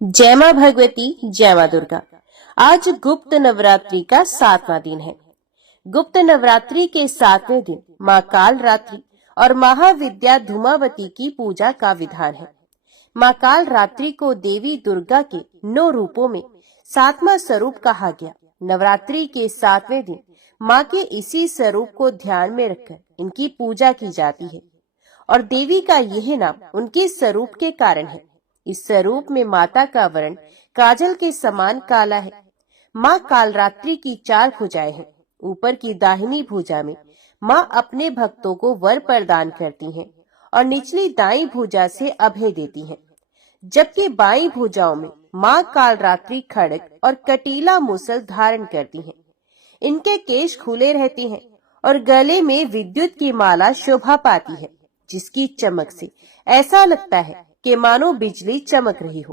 जय मां भगवती, जय मां दुर्गा। आज गुप्त नवरात्रि का 7वां दिन है। गुप्त नवरात्रि के 7वें दिन मां काल रात्रि और महाविद्या धूमावती की पूजा का विधान है। मां काल रात्रि को देवी दुर्गा के 9 रूपों में 7वां स्वरूप कहा गया। नवरात्रि के 7वें दिन मां के इसी स्वरूप को ध्यान में रखकर इनकी पूजा की जाती है और देवी का यह नाम उनके स्वरूप के कारण है। इस स्वरूप में माता का वर्ण काजल के समान काला है। माँ कालरात्रि की 4 भुजाएं हैं। ऊपर की दाहिनी भुजा में माँ अपने भक्तों को वर प्रदान करती हैं और निचली दाईं भुजा से अभय देती हैं, जबकि बाईं भुजाओं में माँ कालरात्रि खड्ग और कटीला मुसल धारण करती हैं। इनके केश खुले रहते हैं और गले में विद्युत की माला शोभा पाती है, जिसकी चमक से ऐसा लगता है कि मानो बिजली चमक रही हो।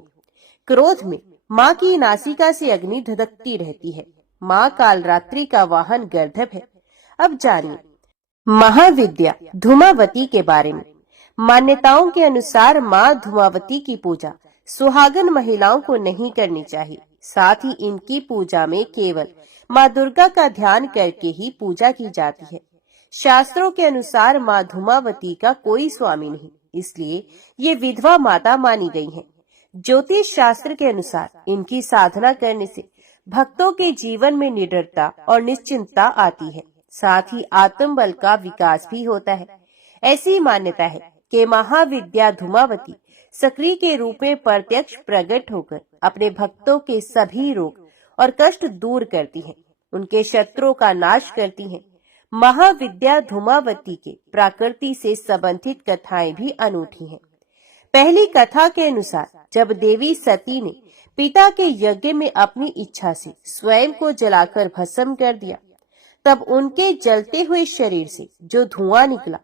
क्रोध में माँ की नासिका से अग्नि धधकती रहती है। माँ कालरात्रि का वाहन गर्दभ है। अब जानिए महाविद्या धूमावती के बारे में। मान्यताओं के अनुसार माँ धूमावती की पूजा सुहागन महिलाओं को नहीं करनी चाहिए। साथ ही इनकी पूजा में केवल माँ दुर्गा का ध्यान करके ही पूजा की जाती है। शास्त्रों के अनुसार माँ धूमावती का कोई स्वामी नहीं, इसलिए ये विधवा माता मानी गई हैं। ज्योतिष शास्त्र के अनुसार इनकी साधना करने से भक्तों के जीवन में निडरता और निश्चिंतता आती है। साथ ही आत्म बल का विकास भी होता है। ऐसी मान्यता है कि महाविद्या धूमावती सक्रिय के रूप में प्रत्यक्ष प्रकट होकर अपने भक्तों के सभी रोग और कष्ट दूर करती हैं, उनके शत्रुओं का नाश करती हैं। महाविद्या धूमावती के प्रकृति से संबंधित कथाएं भी अनूठी हैं। पहली कथा के अनुसार जब देवी सती ने पिता के यज्ञ में अपनी इच्छा से स्वयं को जलाकर भस्म कर दिया, तब उनके जलते हुए शरीर से जो धुआं निकला,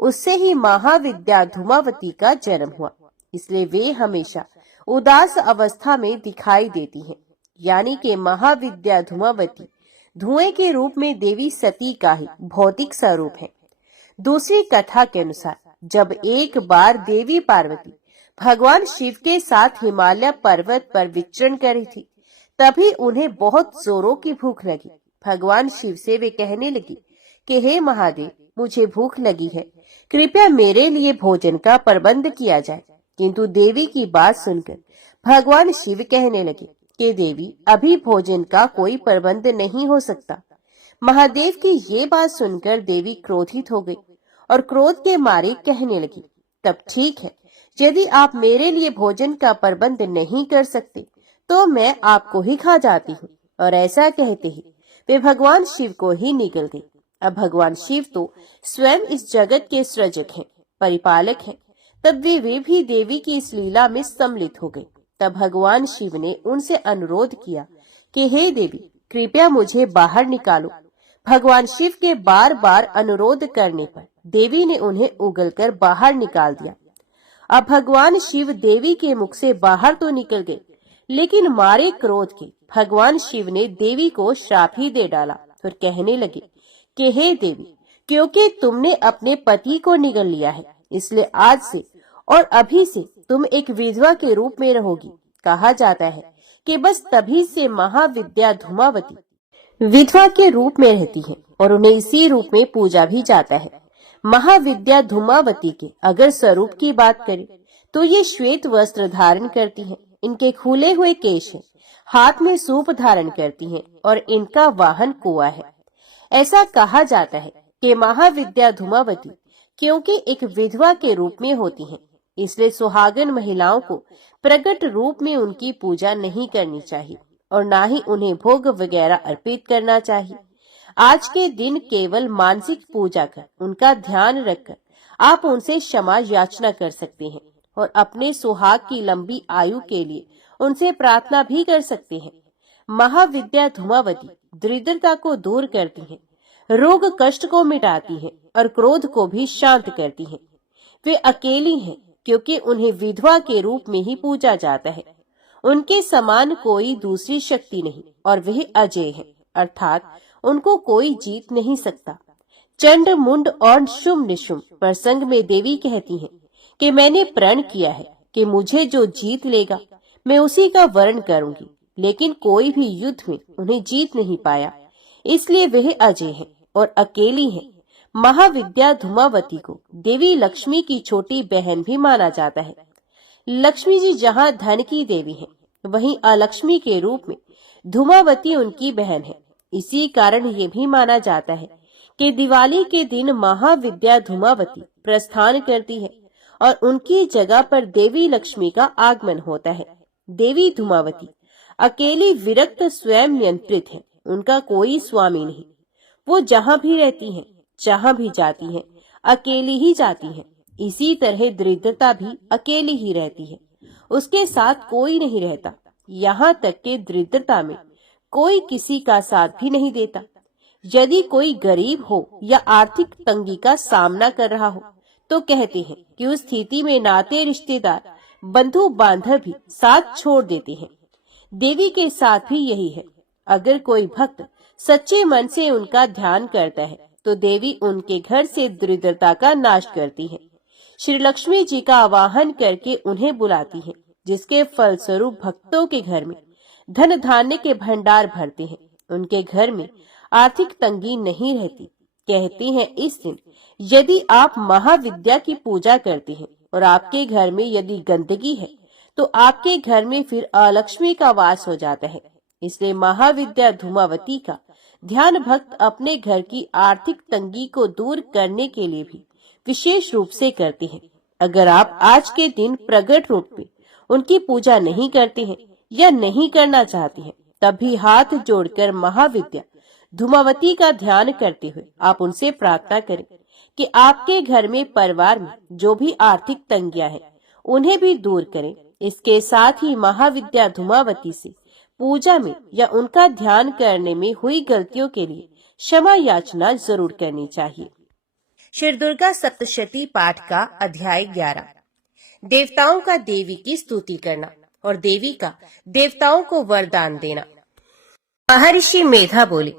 उससे ही महाविद्या धूमावती का जन्म हुआ। इसलिए वे हमेशा उदास अवस्था में दिखाई देती हैं, यानी कि महाविद्या धूमावती धुएं के रूप में देवी सती का ही भौतिक स्वरूप है। दूसरी कथा के अनुसार जब एक बार देवी पार्वती भगवान शिव के साथ हिमालय पर्वत पर विचरण कर रही थी, तभी उन्हें बहुत जोरों की भूख लगी। भगवान शिव से वे कहने लगी कि हे महादेव, मुझे भूख लगी है, कृपया मेरे लिए भोजन का प्रबंध किया जाए। किंतु देवी की बात सुनकर भगवान शिव कहने लगे कि देवी, अभी भोजन का कोई प्रबंध नहीं हो सकता। महादेव की ये बात सुनकर देवी क्रोधित हो गई और क्रोध के मारे कहने लगी, तब ठीक है, यदि आप मेरे लिए भोजन का प्रबंध नहीं कर सकते तो मैं आपको ही खा जाती हूँ। और ऐसा कहते ही वे भगवान शिव को ही निकल गई। अब भगवान शिव तो स्वयं इस जगत के सृजक हैं, परिपालक हैं। तब वे भी देवी की इस लीला में सम्मिलित हो गए। तब भगवान शिव ने उनसे अनुरोध किया कि हे देवी, कृपया मुझे बाहर निकालो। भगवान शिव के बार बार अनुरोध करने पर देवी ने उन्हें उगलकर बाहर निकाल दिया। अब भगवान शिव देवी के मुख से बाहर तो निकल गए, लेकिन मारे क्रोध के भगवान शिव ने देवी को श्राप ही दे डाला और कहने लगे कि हे देवी, क्योंकि तुमने अपने पति को निगल लिया है, इसलिए आज से और अभी से तुम एक विधवा के रूप में रहोगी। कहा जाता है कि बस तभी से महाविद्या धूमावती विधवा के रूप में रहती है और उन्हें इसी रूप में पूजा भी जाता है। महाविद्या धूमावती के अगर स्वरूप की बात करें तो ये श्वेत वस्त्र धारण करती हैं, इनके खुले हुए केश हैं, हाथ में सूप धारण करती हैं और इनका वाहन कुआ है। ऐसा कहा जाता है कि महाविद्या धूमावती क्योंकि एक विधवा के रूप में होती हैं, इसलिए सुहागन महिलाओं को प्रकट रूप में उनकी पूजा नहीं करनी चाहिए और ना ही उन्हें भोग वगैरह अर्पित करना चाहिए। आज के दिन केवल मानसिक पूजा कर, उनका ध्यान रखकर आप उनसे क्षमा याचना कर सकते हैं और अपने सुहाग की लंबी आयु के लिए उनसे प्रार्थना भी कर सकते हैं। महाविद्या धूमावती दरिद्रता को दूर करती हैं, रोग कष्ट को मिटाती हैं और क्रोध को भी शांत करती हैं। वे अकेली हैं क्योंकि उन्हें विधवा के रूप में ही पूजा जाता है। उनके समान कोई दूसरी शक्ति नहीं और वह अजय है, अर्थात उनको कोई जीत नहीं सकता। चंड मुंड और शुंभ निशुंभ प्रसंग में देवी कहती हैं कि मैंने प्रण किया है कि मुझे जो जीत लेगा मैं उसी का वर्ण करूंगी। लेकिन कोई भी युद्ध में उन्हें जीत नहीं पाया, इसलिए वह अजय है और अकेली है। महाविद्या धूमावती को देवी लक्ष्मी की छोटी बहन भी माना जाता है। लक्ष्मी जी जहाँ धन की देवी है, वहीं अलक्ष्मी के रूप में धूमावती उनकी बहन है। इसी कारण ये भी माना जाता है कि दिवाली के दिन महाविद्या धूमावती प्रस्थान करती है और उनकी जगह पर देवी लक्ष्मी का आगमन होता है। देवी धूमावती अकेली विरक्त स्वयं नियंत्रित है, उनका कोई स्वामी नहीं। वो जहाँ भी रहती हैं, जहाँ भी जाती हैं, अकेली ही जाती हैं। इसी तरह दरिद्रता भी अकेली ही रहती है, उसके साथ कोई नहीं रहता। यहाँ तक कि दरिद्रता में कोई किसी का साथ भी नहीं देता। यदि कोई गरीब हो या आर्थिक तंगी का सामना कर रहा हो, तो कहते हैं कि उस स्थिति में नाते रिश्तेदार बंधु बांधव भी साथ छोड़ देते हैं। देवी के साथ भी यही है। अगर कोई भक्त सच्चे मन से उनका ध्यान करता है, तो देवी उनके घर से दरिद्रता का नाश करती है। श्री लक्ष्मी जी का आवाहन करके उन्हें बुलाती है, जिसके फलस्वरूप भक्तों के घर में धन धान्य के भंडार भरते हैं। उनके घर में आर्थिक तंगी नहीं रहती। कहते हैं इस दिन यदि आप महाविद्या की पूजा करते हैं और आपके घर में यदि गंदगी है, तो आपके घर में फिर अलक्ष्मी का वास हो जाता है। इसलिए महाविद्या धूमावती का ध्यान भक्त अपने घर की आर्थिक तंगी को दूर करने के लिए भी विशेष रूप से करते हैं। अगर आप आज के दिन प्रकट रूप में उनकी पूजा नहीं करते हैं या नहीं करना चाहते हैं, तब भी हाथ जोड़कर महाविद्या धूमावती का ध्यान करते हुए आप उनसे प्रार्थना करें कि आपके घर में परिवार में जो भी आर्थिक तंगियां हैं, उन्हें भी दूर करें। इसके साथ ही महाविद्या धूमावती से पूजा में या उनका ध्यान करने में हुई गलतियों के लिए क्षमा याचना जरूर करनी चाहिए। श्री दुर्गा सप्तशती पाठ का अध्याय 11। देवताओं का देवी की स्तुति करना और देवी का देवताओं को वरदान देना। महर्षि मेधा बोले,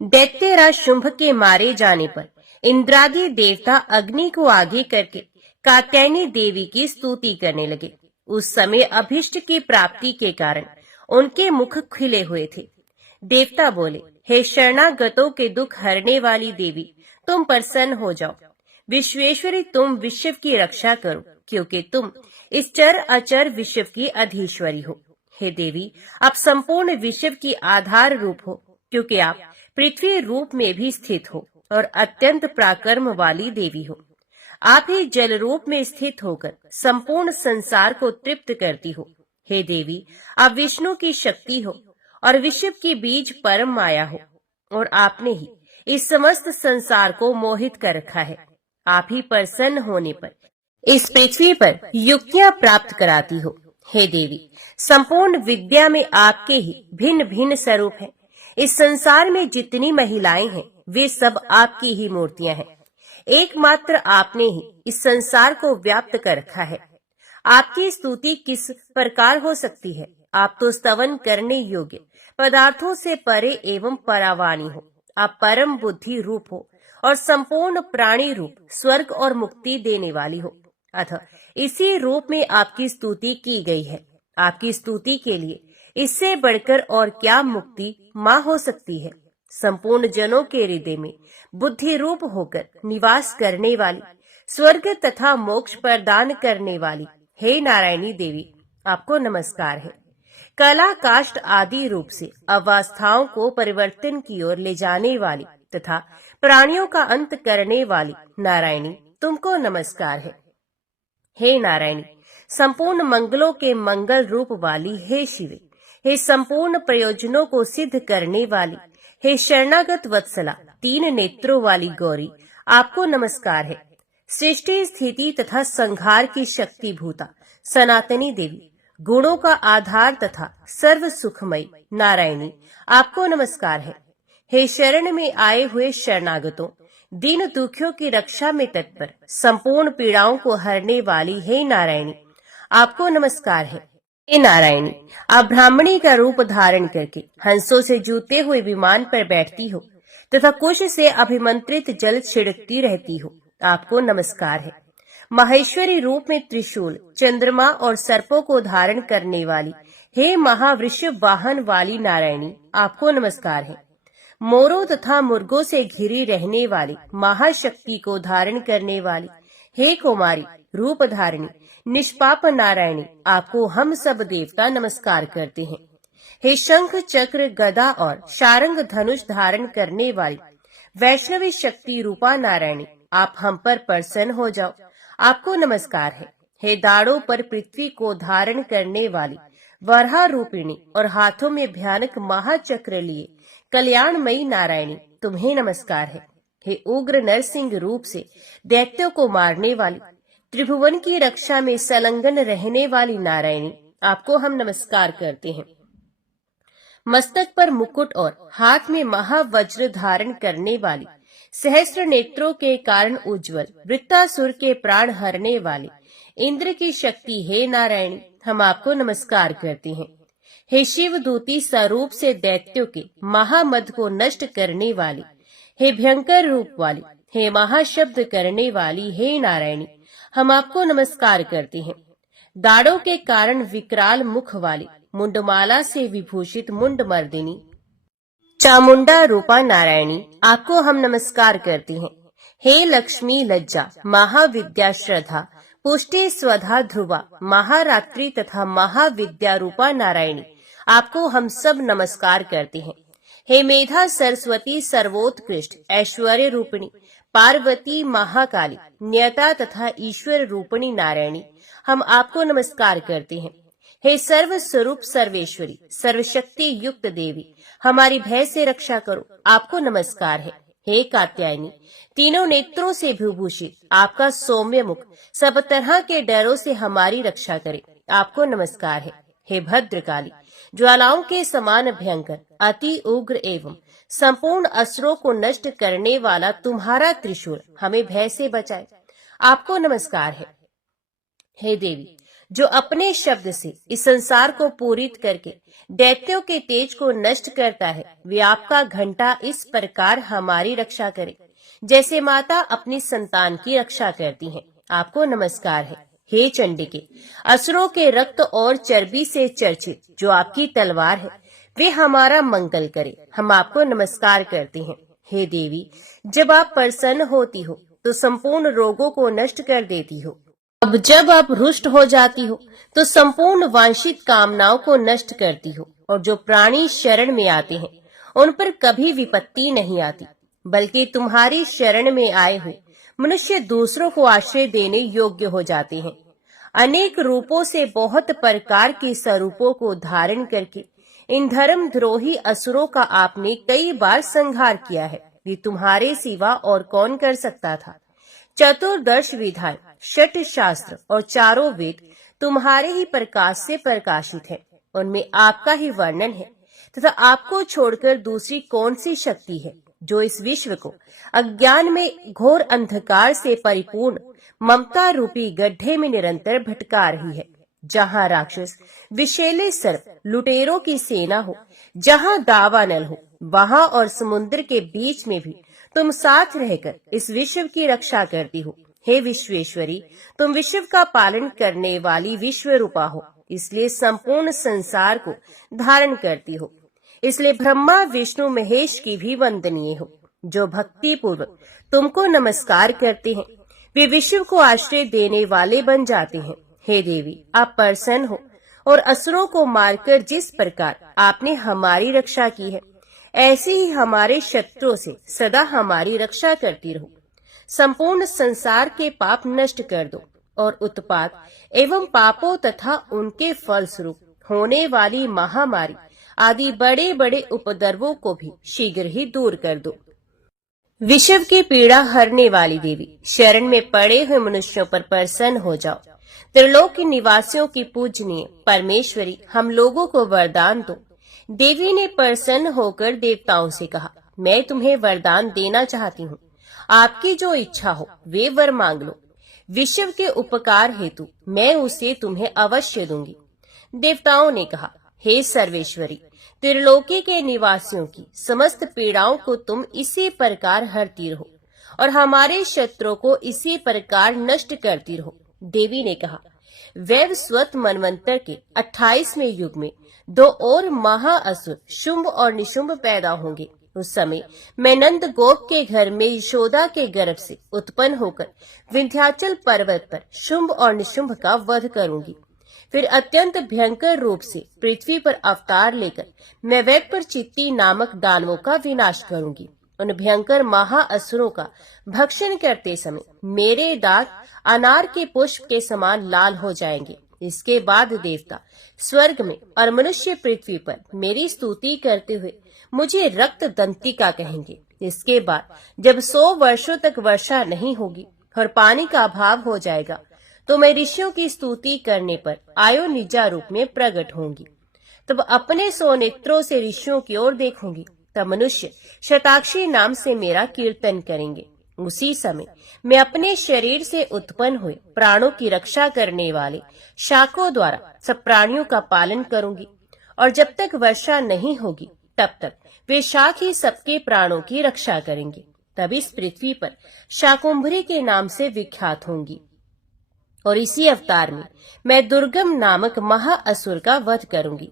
दैत्यराज शुंभ के मारे जाने पर इंद्रादि देवता अग्नि को आगे करके कात्यायनी देवी की स्तुति करने लगे। उस समय अभिष्ट की प्राप्ति के कारण उनके मुख खिले हुए थे। देवता बोले, हे शरणागतों के दुख हरने वाली देवी, तुम प्रसन्न हो जाओ। विश्वेश्वरी, तुम विश्व की रक्षा करो, क्योंकि तुम इस चर अचर विश्व की अधीश्वरी हो। हे देवी, आप संपूर्ण विश्व की आधार रूप हो, क्योंकि आप पृथ्वी रूप में भी स्थित हो और अत्यंत पराक्रम वाली देवी हो। आप ही जल रूप में स्थित होकर संपूर्ण संसार को तृप्त करती हो। हे देवी, आप विष्णु की शक्ति हो और विश्व की बीज परम माया हो, और आपने ही इस समस्त संसार को मोहित कर रखा है। आप ही प्रसन्न होने पर इस पृथ्वी पर युक्तियां प्राप्त कराती हो। हे देवी, संपूर्ण विद्या में आपके ही भिन्न भिन्न स्वरूप हैं। इस संसार में जितनी महिलाएं हैं, वे सब आपकी ही मूर्तियां हैं। एकमात्र आपने ही इस संसार को व्याप्त कर रखा है। आपकी स्तुति किस प्रकार हो सकती है? आप तो स्तवन करने योग्य, पदार्थों से परे एवं परावाणी हो। आप परम बुद्धि रूप हो और संपूर्ण प्राणी रूप, स्वर्ग और मुक्ति देने वाली हो। अतः इसी रूप में आपकी स्तुति की गई है। आपकी स्तुति के लिए इससे बढ़कर और क्या मुक्ति माँ हो सकती है? संपूर्ण जनों के हृदय में बुद्धि रूप होकर निवास करने वाली, स्वर्ग तथा मोक्ष प्रदान करने वाली हे नारायणी देवी, आपको नमस्कार है। कला काष्ठ आदि रूप से अवस्थाओं को परिवर्तन की ओर ले जाने वाली तथा प्राणियों का अंत करने वाली नारायणी, तुमको नमस्कार है। हे नारायणी, संपूर्ण मंगलों के मंगल रूप वाली हे शिवे, हे संपूर्ण प्रयोजनों को सिद्ध करने वाली हे शरणागत वत्सला, तीन नेत्रों वाली गौरी, आपको नमस्कार है। सृष्टि स्थिति तथा संहार की शक्ति भूता सनातनी देवी, गुणों का आधार तथा सर्व सुखमयी नारायणी, आपको नमस्कार है। हे शरण में आए हुए शरणागतों, दीन दुखियों की रक्षा में तत्पर, संपूर्ण पीड़ाओं को हरने वाली हे नारायणी, आपको नमस्कार है। हे नारायणी, आप ब्राह्मणी का रूप धारण करके हंसों से जूते हुए विमान पर बैठती हो तथा कुश से अभिमंत्रित जल छिड़कती रहती हो, आपको नमस्कार है। माहेश्वरी रूप में त्रिशूल, चंद्रमा और सर्पों को धारण करने वाली हे महावृषभ वाहन वाली नारायणी, आपको नमस्कार है। मोरों तथा मुर्गों से घिरी रहने वाली महाशक्ति को धारण करने वाली हे कुमारी रूप धारिणी निष्पाप नारायणी, आपको हम सब देवता नमस्कार करते हैं। हे शंख चक्र गदा और शारंग धनुष धारण करने वाली वैष्णवी शक्ति रूपा नारायणी, आप हम पर प्रसन्न हो जाओ, आपको नमस्कार है। हे दाढ़ों पर पृथ्वी को धारण करने वाली वराह रूपिणी और हाथों में भयानक महाचक्र लिए कल्याणमयी नारायणी, तुम्हें नमस्कार है। हे उग्र नरसिंह रूप से दैत्यों को मारने वाली त्रिभुवन की रक्षा में संलग्न रहने वाली नारायणी, आपको हम नमस्कार करते हैं। मस्तक पर मुकुट और हाथ में महावज्र धारण करने वाली सहस्त्र नेत्रों के कारण उज्जवल वृत्तासुर के प्राण हरने वाले इंद्र की शक्ति हे नारायणी, हम आपको नमस्कार करते हैं। हे शिव दूती स्वरूप से दैत्यों के महामद को नष्ट करने वाली हे भयंकर रूप वाली हे महाशब्द करने वाली हे नारायणी, हम आपको नमस्कार करते हैं। दाढ़ों के कारण विकराल मुख वाली मुंडमाला से विभूषित मुंड मर्दिनी चामुंडा रूपा नारायणी, आपको हम नमस्कार करते हैं। हे लक्ष्मी लज्जा महाविद्या श्रद्धा पुष्टि स्वधा ध्रुवा महारात्रि तथा महाविद्या रूपा नारायणी, आपको हम सब नमस्कार करते हैं। हे मेधा सरस्वती सर्वोत्कृष्ट ऐश्वर्य रूपिणी पार्वती महाकाली न्यता तथा ईश्वर रूपिणी नारायणी, हम आपको नमस्कार करते हैं। हे सर्व स्वरूप सर्वेश्वरी सर्वशक्ति युक्त देवी, हमारी भय से रक्षा करो, आपको नमस्कार है। हे कात्यायनी तीनों नेत्रों से विभूषित आपका सौम्य मुख सब तरह के डरों से हमारी रक्षा करे, आपको नमस्कार है। हे भद्रकाली ज्वालाओं के समान भयंकर अति उग्र एवं संपूर्ण असुरों को नष्ट करने वाला तुम्हारा त्रिशूल हमें भय से बचाए, आपको नमस्कार है। हे देवी जो अपने शब्द से इस संसार को पूरित करके दैत्यों के तेज को नष्ट करता है, वे आपका घंटा इस प्रकार हमारी रक्षा करे जैसे माता अपनी संतान की रक्षा करती है, आपको नमस्कार है। हे चंडिके असुरों के रक्त और चर्बी से चर्चित जो आपकी तलवार है, वे हमारा मंगल करे, हम आपको नमस्कार करते हैं। हे देवी जब आप प्रसन्न होती हो तो संपूर्ण रोगों को नष्ट कर देती हो, अब जब आप रुष्ट हो जाती हो तो संपूर्ण वांछित कामनाओं को नष्ट करती हो, और जो प्राणी शरण में आते हैं उन पर कभी विपत्ति नहीं आती, बल्कि तुम्हारी शरण में आए हुए मनुष्य दूसरों को आश्रय देने योग्य हो जाते हैं। अनेक रूपों से बहुत प्रकार के स्वरूपों को धारण करके इन धर्मद्रोही असुरों का आपने कई बार संहार किया है, ये तुम्हारे सिवा और कौन कर सकता था। चतुर्दश विधान षट शास्त्र और चारों वेद तुम्हारे ही प्रकाश से प्रकाशित हैं, उनमें आपका ही वर्णन है तथा आपको छोड़कर दूसरी कौन सी शक्ति है जो इस विश्व को अज्ञान में घोर अंधकार से परिपूर्ण ममता रूपी गड्ढे में निरंतर भटका रही है। जहाँ राक्षस विषैले सर्प लुटेरों की सेना हो, जहाँ दावानल हो, वहाँ और समुद्र के बीच में भी तुम साथ रहकर इस विश्व की रक्षा करती हो। हे विश्वेश्वरी तुम विश्व का पालन करने वाली विश्व रूपा हो, इसलिए संपूर्ण संसार को धारण करती हो, इसलिए ब्रह्मा विष्णु महेश की भी वंदनीय हो। जो भक्ति पूर्वक तुमको नमस्कार करते हैं वे विश्व को आश्रय देने वाले बन जाते हैं। हे देवी आप प्रसन्न हो और असुरों को मारकर जिस प्रकार आपने हमारी रक्षा की है, ऐसे ही हमारे शत्रुओं से सदा हमारी रक्षा करती रहो। संपूर्ण संसार के पाप नष्ट कर दो और उत्पात एवं पापों तथा उनके फलस्वरूप होने वाली महामारी आदि बड़े बड़े उपद्रवों को भी शीघ्र ही दूर कर दो। विश्व की पीड़ा हरने वाली देवी शरण में पड़े हुए मनुष्यों पर प्रसन्न हो जाओ। त्रिलोक के निवासियों की पूजनीय परमेश्वरी हम लोगों को वरदान दो। देवी ने प्रसन्न होकर देवताओं से कहा, मैं तुम्हें वरदान देना चाहती हूँ, आपकी जो इच्छा हो वे वर मांग लो। विश्व के उपकार हेतु मैं उसे तुम्हें अवश्य दूंगी। देवताओं ने कहा, हे सर्वेश्वरी त्रिलोकी के निवासियों की समस्त पीड़ाओं को तुम इसी प्रकार हरती रहो और हमारे शत्रुओं को इसी प्रकार नष्ट करती रहो। देवी ने कहा, वैवस्वत मनवंतर के 28वें युग में 2 और महाअसुर शुंभ और निशुंभ पैदा होंगे। उस समय मैं नंद गोप के घर में यशोदा के गर्भ से उत्पन्न होकर विंध्याचल पर्वत पर शुंभ और निशुंभ का वध करूंगी। फिर अत्यंत भयंकर रूप से पृथ्वी पर अवतार लेकर मैं वैपर चित्ती नामक दानवों का विनाश करूंगी। उन भयंकर महाअसुरों का भक्षण करते समय मेरे दांत अनार के पुष्प के समान लाल हो जाएंगे। इसके बाद देवता स्वर्ग में और मनुष्य पृथ्वी पर मेरी स्तुति करते हुए मुझे रक्त दंतिका कहेंगे। इसके बाद जब 100 वर्षों तक वर्षा नहीं होगी और पानी का अभाव हो जाएगा, तो मैं ऋषियों की स्तुति करने पर आयोनिजा रूप में प्रकट होंगी। तब अपने 100 नेत्रों से ऋषियों की ओर देखूंगी। तब मनुष्य शताक्षी नाम से मेरा कीर्तन करेंगे। उसी समय मैं अपने शरीर से उत्पन्न हुए प्राणों की रक्षा करने वाले शाकों द्वारा सब प्राणियों का पालन करूंगी, और जब तक वर्षा नहीं होगी तब तक वे शाक ही सबके प्राणों की रक्षा करेंगे। तब इस पृथ्वी पर शाकुंभरी के नाम से विख्यात होंगी। और इसी अवतार में मैं दुर्गम नामक महाअसुर का वध करूंगी।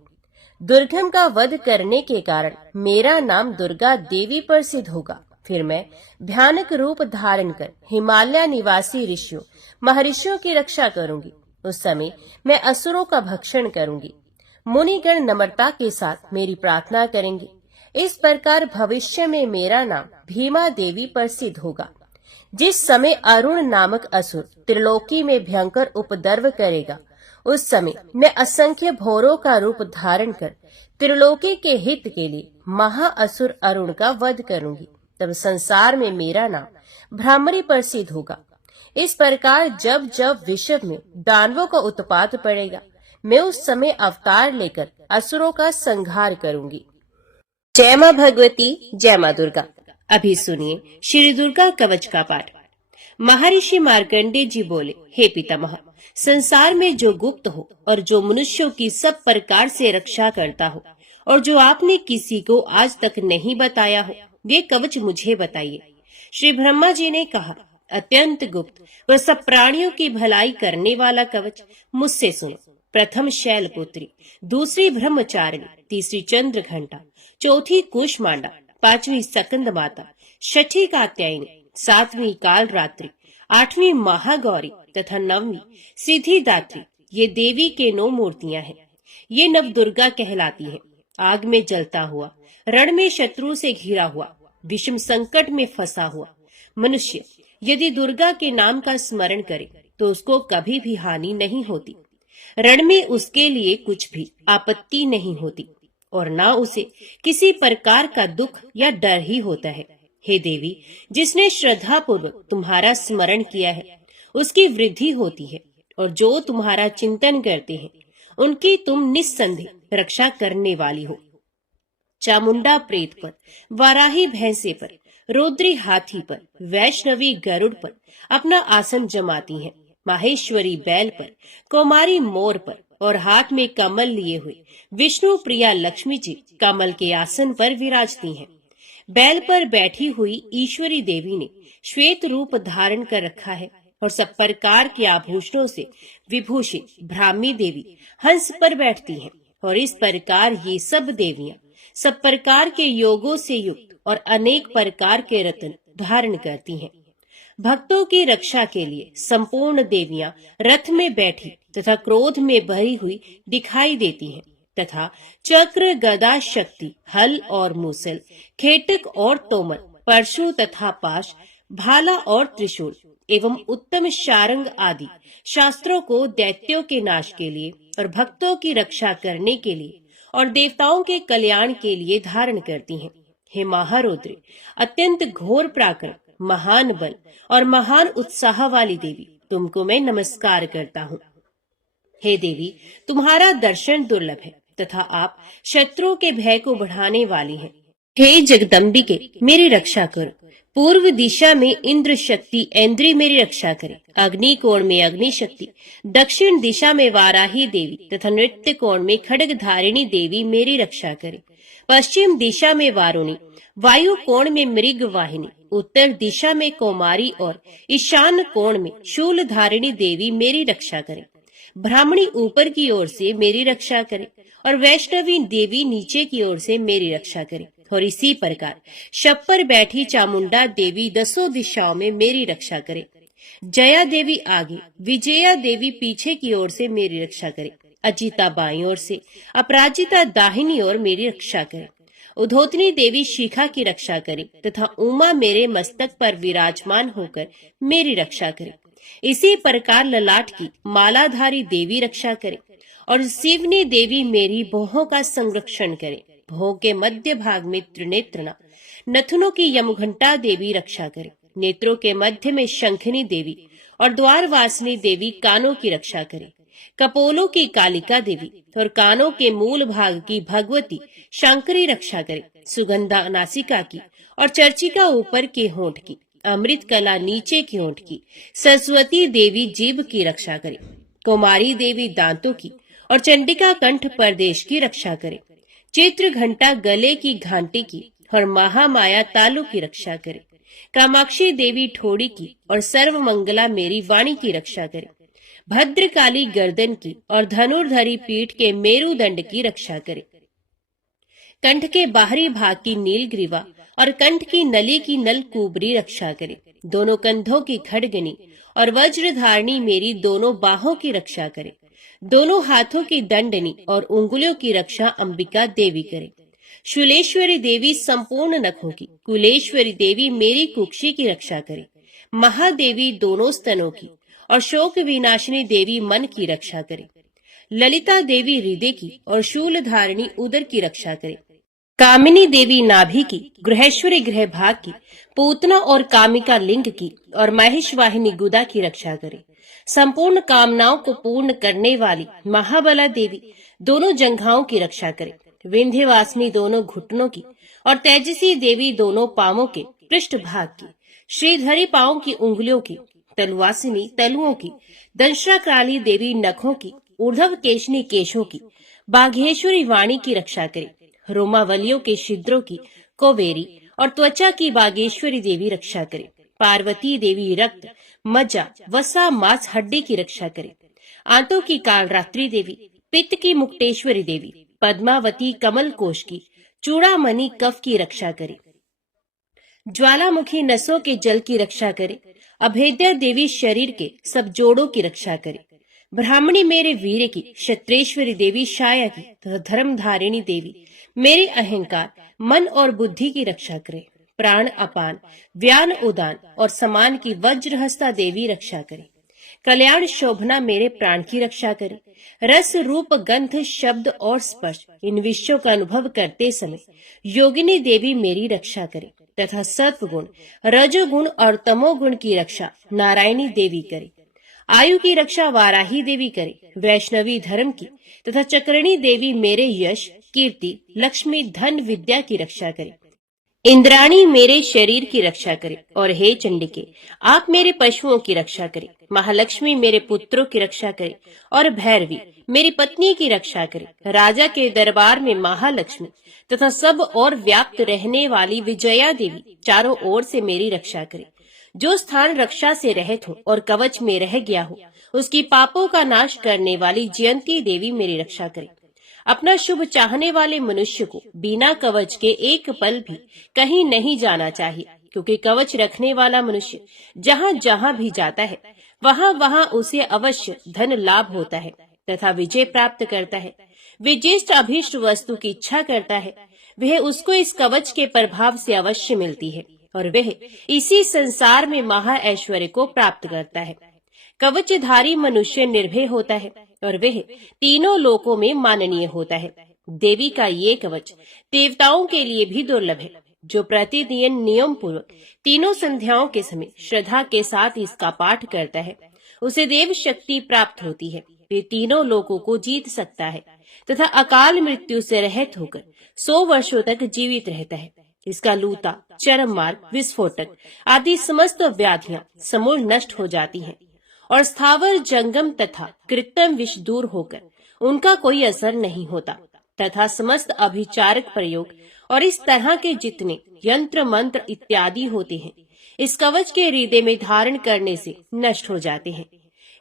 दुर्गम का वध करने के कारण मेरा नाम दुर्गा देवी प्रसिद्ध होगा। फिर मैं भयानक रूप धारण कर हिमालय निवासी ऋषियों महर्षियों की रक्षा करूंगी। उस समय मैं असुरों का भक्षण करूंगी। मुनिगण नम्रता के साथ मेरी प्रार्थना करेंगे। इस प्रकार भविष्य में मेरा नाम भीमा देवी प्रसिद्ध होगा। जिस समय अरुण नामक असुर त्रिलोकी में भयंकर उपद्रव करेगा, उस समय मैं असंख्य भौरों का रूप धारण कर त्रिलोकी के हित के लिए महाअसुर अरुण का वध करूंगी। तब संसार में मेरा नाम भ्रामरी प्रसिद्ध होगा। इस प्रकार जब जब विश्व में दानवों का उत्पात पड़ेगा, मैं उस समय अवतार लेकर असुरों का संहार करूंगी। जय मां भगवती, जय मां दुर्गा। अभी सुनिए श्री दुर्गा कवच का पाठ। महर्षि मार्कंडेय जी बोले, हे पितामह, संसार में जो गुप्त हो और जो मनुष्यों की सब प्रकार से रक्षा करता हो और जो आपने किसी को आज तक नहीं बताया हो, वे कवच मुझे बताइए। श्री ब्रह्मा जी ने कहा, अत्यंत गुप्त व सब प्राणियों की भलाई करने वाला कवच मुझसे सुनो। प्रथम शैलपुत्री, दूसरी ब्रह्मचारिणी, तीसरी चंद्र घंटा, चौथी कुष्मांडा, पांचवी सकंद माता, छठी कात्यायनी, सातवीं काल रात्रि, आठवीं महागौरी तथा नववीं सिद्धिदात्री। ये देवी के 9 मूर्तियां हैं। ये नव दुर्गा कहलाती हैं। आग में जलता हुआ, रण में शत्रु से घिरा हुआ, विषम संकट में फंसा हुआ मनुष्य यदि दुर्गा के नाम का स्मरण करे तो उसको कभी भी हानि नहीं होती। रण में उसके लिए कुछ भी आपत्ति नहीं होती और न उसे किसी प्रकार का दुख या डर ही होता है। हे देवी, जिसने श्रद्धा पूर्वक तुम्हारा स्मरण किया है उसकी वृद्धि होती है, और जो तुम्हारा चिंतन करते हैं उनकी तुम निस्संदेह रक्षा करने वाली हो। चामुंडा प्रेत पर, वाराही भैंसे पर, रुद्री हाथी पर, वैष्णवी गरुड़ पर अपना आसन जमाती हैं। माहेश्वरी बैल पर, कौमारी मोर पर और हाथ में कमल लिए हुए विष्णु प्रिया लक्ष्मी जी कमल के आसन पर विराजती हैं। बैल पर बैठी हुई ईश्वरी देवी ने श्वेत रूप धारण कर रखा है और सब प्रकार के आभूषणों से विभूषित ब्राह्मी देवी हंस पर बैठती हैं। और इस प्रकार ये सब देवियां सब प्रकार के योगों से युक्त और अनेक प्रकार के रत्न धारण करती हैं। भक्तों की रक्षा के लिए संपूर्ण देवियां रथ में बैठी तथा क्रोध में भरी हुई दिखाई देती हैं तथा चक्र, गदा, शक्ति, हल और मूसल, खेटक और तोमर, परशु तथा पाश, भाला और त्रिशूल एवं उत्तम शारंग आदि शास्त्रों को दैत्यों के नाश के लिए और भक्तों की रक्षा करने के लिए और देवताओं के कल्याण के लिए धारण करती हैं। हे महारुद्र, अत्यंत घोर पराक्रम, महान बल और महान उत्साह वाली देवी, तुमको मैं नमस्कार करता हूँ। हे देवी, तुम्हारा दर्शन दुर्लभ है तथा आप शत्रुओं के भय को बढ़ाने वाली हैं। हे जगदम्बिके, मेरी रक्षा करो। पूर्व दिशा में इंद्र शक्ति ऐन्द्री मेरी रक्षा करे। अग्नि कोण में अग्नि शक्ति, दक्षिण दिशा में वाराही देवी तथा नृत्य कोण में खड्ग धारिणी देवी मेरी रक्षा करे। पश्चिम दिशा में वारुणी, वायु कोण में मृग वाहिनी, उत्तर दिशा में कौमारी और ईशान कोण में शूल धारिणी देवी मेरी रक्षा करें। ब्राह्मणी ऊपर की ओर से मेरी रक्षा करे और वैष्णवी देवी नीचे की ओर से मेरी रक्षा करे। और इसी प्रकार शव पर बैठी चामुंडा देवी दसों दिशाओं में मेरी रक्षा करे। जया देवी आगे, विजया देवी पीछे की ओर से मेरी रक्षा करे। अजिता बाईं ओर से, अपराजिता दाहिनी ओर मेरी रक्षा करे। उधोतनी देवी शिखा की रक्षा करे तथा उमा मेरे मस्तक पर विराजमान होकर मेरी रक्षा करे। इसी प्रकार ललाट की मालाधारी देवी रक्षा करे और शिवनी देवी मेरी भौहों का संरक्षण करे। भौं के मध्य भाग में त्रिनेत्रणा नथुनों की यमघंटा देवी रक्षा करे। नेत्रों के मध्य में शंखनी देवी और द्वारवासिनी देवी कानों की रक्षा करे। कपोलों की कालिका देवी और कानों के मूल भाग की भगवती शंकरी रक्षा करे। सुगंधा नासिका की और चर्चिका ऊपर के होंठ की, अमृत कला नीचे की होंठ की, सरस्वती देवी जीभ की रक्षा करे। कुमारी देवी दांतों की और चंडिका कंठ प्रदेश की रक्षा करे। चित्र घंटा गले की घंटी की और महामाया तालु की रक्षा करे। कामाक्षी देवी ठोड़ी की और सर्वमंगला मेरी वाणी की रक्षा करे। भद्रकाली गर्दन की और धनुर्धरी पीठ के मेरुदंड की रक्षा करे। कंठ के बाहरी भाग की नीलग्रीवा और कंठ की नली की नलकूबरी रक्षा करे। दोनों कंधों की खड़गनी और वज्रधारणी मेरी दोनों बाहों की रक्षा करे। दोनों हाथों की दंडनी और उंगलियों की रक्षा अंबिका देवी करे। शूलेश्वरी देवी संपूर्ण नखों की, कुलेश्वरी देवी मेरी कुक्षी की रक्षा करे। महादेवी दोनों स्तनों की और शोक विनाशिनी देवी मन की रक्षा करे। ललिता देवी हृदय की और शूल धारिणी उदर की रक्षा करे। कामिनी देवी नाभि की, गृहेश्वरी गृह भाग की, पूतना और कामिका लिंग की और महेशवाहिनी गुदा की रक्षा करे। संपूर्ण कामनाओं को पूर्ण करने वाली महाबला देवी दोनों जंघाओं की रक्षा करे। विंध्यवासिनी दोनों घुटनों की और तेजसी देवी दोनों पांवों के पृष्ठ भाग की, श्रीधरी पांवों की उंगलियों की, तलवासिनी तलुओं की, दंश्राकाली देवी नखों की, ऊर्ध्व केशनी केशों की, बाघेश्वरी वाणी की रक्षा करे। रोमावलियों के छिद्रों की कोवेरी और त्वचा की बागेश्वरी देवी रक्षा करे। पार्वती देवी रक्त, मज्जा, वसा, मांस, हड्डी की रक्षा करे। आंतों की कालरात्रि देवी, पित्त की मुक्तेश्वरी देवी, पद्मावती कमल कोश की, चूड़ामणि कफ की रक्षा करे। ज्वालामुखी नसों के जल की रक्षा करे। अभेद्या देवी शरीर के सब जोड़ों की रक्षा करे। ब्राह्मणी मेरे वीर की, क्षत्रेश्वरी देवी छाया की तथा धर्मधारिणी देवी मेरे अहंकार, मन और बुद्धि की रक्षा करे। प्राण अपान, व्यान उदान और समान की वज्रहस्ता देवी रक्षा करे। कल्याण शोभना मेरे प्राण की रक्षा करे। रस रूप गंध शब्द और स्पर्श इन विषयों का अनुभव करते समय योगिनी देवी मेरी रक्षा करे तथा सत्वगुण, रजोगुण और तमोगुण की रक्षा नारायणी देवी करे। आयु की रक्षा वाराही देवी करे। वैष्णवी धर्म की तथा चक्रणी देवी मेरे यश, कीर्ति, लक्ष्मी, धन, विद्या की रक्षा करे। इंद्राणी मेरे शरीर की रक्षा करे और हे चंडिके आप मेरे पशुओं की रक्षा करे। महालक्ष्मी मेरे पुत्रों की रक्षा करे और भैरवी मेरी पत्नी की रक्षा करे। राजा के दरबार में महालक्ष्मी तथा सब और व्याप्त रहने वाली विजया देवी चारों ओर से मेरी रक्षा करे। जो स्थान रक्षा से रहित हो और कवच में रह गया हो उसकी पापों का नाश करने वाली जयंती देवी मेरी रक्षा करे। अपना शुभ चाहने वाले मनुष्य को बिना कवच के एक पल भी कहीं नहीं जाना चाहिए, क्योंकि कवच रखने वाला मनुष्य जहाँ जहाँ भी जाता है वहाँ वहाँ उसे अवश्य धन लाभ होता है तथा विजय प्राप्त करता है। विजिष्ट अभीष्ट वस्तु की इच्छा करता है वह उसको इस कवच के प्रभाव से अवश्य मिलती है और वह इसी संसार में महा ऐश्वर्य को प्राप्त करता है। कवचधारी मनुष्य निर्भय होता है और वह तीनों लोकों में माननीय होता है। देवी का ये कवच देवताओं के लिए भी दुर्लभ है। जो प्रतिदिन नियम पूर्वक तीनों संध्याओं के समय श्रद्धा के साथ इसका पाठ करता है उसे देव शक्ति प्राप्त होती है। वे तीनों लोकों को जीत सकता है तथा अकाल मृत्यु से रहित होकर 100 वर्षों तक जीवित रहता है। इसका लूता, चरम मार्ग, विस्फोटक आदि समस्त व्याधियां समूल नष्ट हो जाती हैं और स्थावर जंगम तथा कृत्रिम विष दूर होकर उनका कोई असर नहीं होता तथा समस्त अभिचारक प्रयोग और इस तरह के जितने यंत्र मंत्र इत्यादि होते हैं इस कवच के हृदय में धारण करने से नष्ट हो जाते हैं।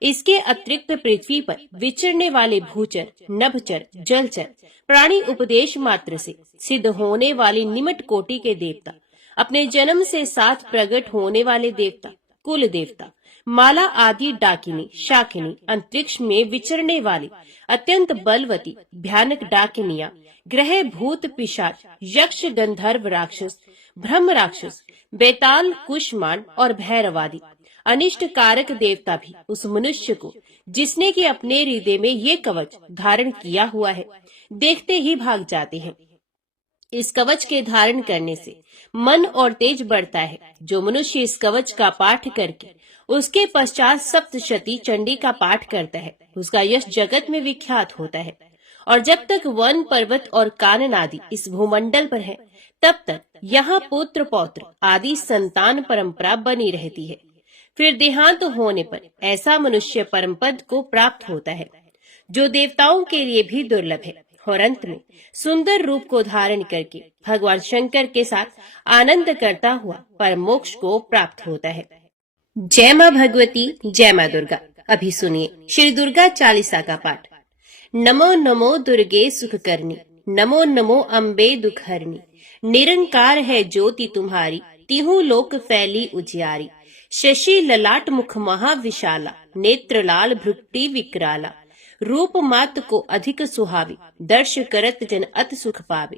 इसके अतिरिक्त पृथ्वी पर विचरने वाले भूचर, नभचर, जलचर प्राणी उपदेश मात्र से सिद्ध होने वाले निमट कोटि के देवता, अपने जन्म से साथ प्रकट होने वाले देवता, कुल देवता, माला आदि डाकिनी, शाकिनी, अंतरिक्ष में विचरने वाली अत्यंत बलवती भयानक डाकिनियां, ग्रह, भूत, पिशाच, यक्ष, गंधर्व, राक्षस, ब्रह्म राक्षस, बेताल, कुष्मांड और भैरवादी अनिष्ट कारक देवता भी उस मनुष्य को, जिसने कि अपने हृदय में ये कवच धारण किया हुआ है, देखते ही भाग जाते हैं। इस कवच के धारण करने से मन और तेज बढ़ता है। जो मनुष्य इस कवच का पाठ करके उसके पश्चात सप्तशती चंडी का पाठ करता है, उसका यश जगत में विख्यात होता है। और जब तक वन, पर्वत और कानन आदि इस भूमंडल पर है, तब तक यहाँ पुत्र पौत्र आदि संतान परंपरा बनी रहती है। फिर देहांत होने पर ऐसा मनुष्य परम पद को प्राप्त होता है, जो देवताओं के लिए भी दुर्लभ है, और अंत में सुंदर रूप को धारण करके भगवान शंकर के साथ आनंद करता हुआ परम मोक्ष को प्राप्त होता है। जय मां भगवती, जय मां दुर्गा। अभी सुनिए श्री दुर्गा चालीसा का पाठ। नमो नमो दुर्गे सुख करनी, नमो नमो अम्बे दुख हरनी। निरंकार है ज्योति तुम्हारी, तिहु लोक फैली उजियारी। शशि ललाट मुख महाविशाला, नेत्र लाल भ्रुकुटी विकराला। रूप मात को अधिक सुहावी, दर्श करत जन अत सुख पावे।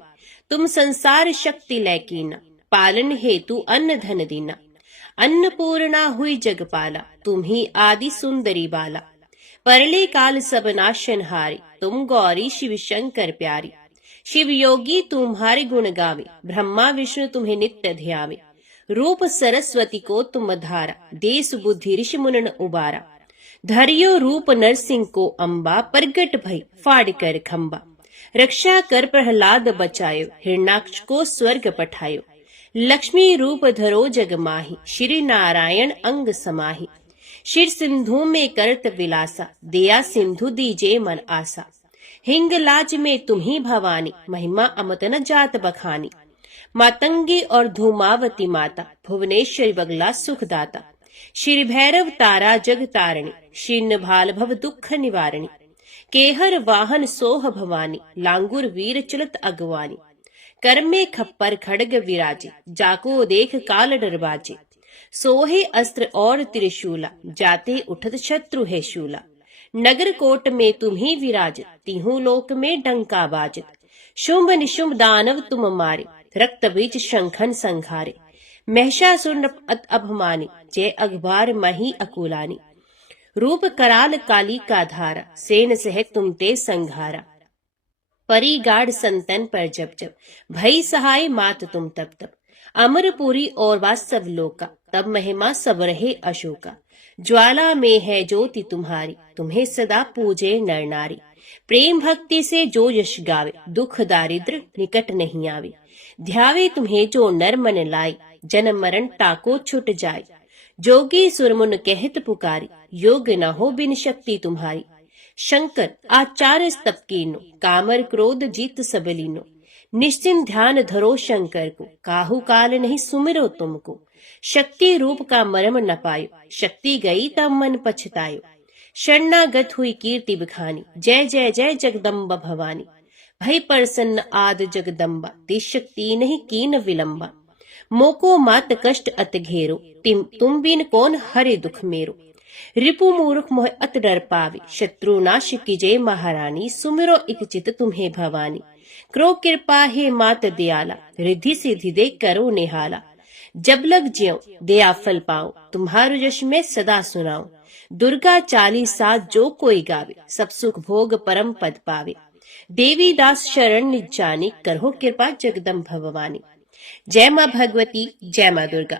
तुम संसार शक्ति लैकीना, पालन हेतु अन्न धन दीना। अन्नपूर्णा हुई जगपाला, तुम ही आदि सुंदरी बाला। परले काल सब नाशनहारी, तुम गौरी शिव शंकर प्यारी। शिव योगी तुम्हारे गुण गावे, ब्रह्मा विष्णु तुम्हें नित्य ध्यावे। रूप सरस्वती को तुम धारा, देश बुद्धि ऋषि मुनन उबारा। धरियो रूप नरसिंह को अम्बा, प्रगट भई फाड़ कर खम्बा। रक्षा कर प्रहलाद बचायो, हिरणाक्ष को स्वर्ग पठायो। लक्ष्मी रूप धरो जग माही, श्री नारायण अंग समाही। शिर सिंधु में करत विलासा, दया सिंधु दीजे मन आसा। हिंग लाज में तुम्ही भवानी, महिमा अमत न जात बखानी। मातंगी और धूमावती माता, भुवनेश्वरी बगला सुखदाता। श्री भैरव तारा जग तारणी, शीर्ण भाल भव दुख निवारणी। केहर वाहन सोह भवानी, लांगुर वीर चलत अगवानी। कर में खप्पर खड़ग विराजे, जाको देख काल डरबाजे। सोहे अस्त्र और त्रिशूला, जाते उठत शत्रु है शूला। नगर कोट में तुम्ही विराजित, तिहु लोक में डंका बाजित। शुंभ निशुंभ दानव तुम मारे, रक्त बीज शंखन संघारे। महिषासुर अभमानी, जय अखबार मही अकुलानी। रूप कराल काली का धारा, सेन सह तुम ते संघारा। परी गाढ़ संतन पर जब जब, भई सहाय मात तुम तब तब। अमरपुरी और वास्तव लोका, तब महिमा सब रहे अशोका। ज्वाला में है ज्योति तुम्हारी, तुम्हें सदा पूजे नर नारी। प्रेम भक्ति से जो यश गावे, दुख दारिद्र निकट नहीं आवे। ध्यावे तुम्हें जो नर मन लाई, जन्म मरण टाको छुट जाए। जोगी सुरमुन कहत पुकारी, योग न हो बिन शक्ति तुम्हारी। शंकर आचार्य स्तप कीनो, कामर क्रोध जीत सबलीनो। निश्चिंत ध्यान धरो शंकर को, काहू काल नहीं सुमिरो तुमको। शक्ति रूप का मर्म न पायो, शक्ति गई तब मन पछतायो। शरणागत हुई कीर्ति बखानी, जय जय जय जगदम्बा भवानी। भई प्रसन्न आद जगदम्बा, तिस शक्ति नहीं कीन विलंबा। मोको मात कष्ट अत घेरो, तुम बिन कौन हरे दुख मेरो। रिपु मूर्ख मोह अत डर पावे, शत्रु नाश कीजे महारानी। सुमिरो इक चित तुम्हें भवानी, करो कृपा हे मात दयाला। रिद्धि सिद्धि दे करो निहाला, जब लग ज्यो दया फल पाओ। तुम्हारो यश में सदा सुनाओ, दुर्गा चालीसा जो कोई गावे। सब सुख भोग परम पद पावे। देवी दास शरण निज जानी, करहो कृपा जगदम्ब भवानी। जय मां भगवती, जय मां दुर्गा।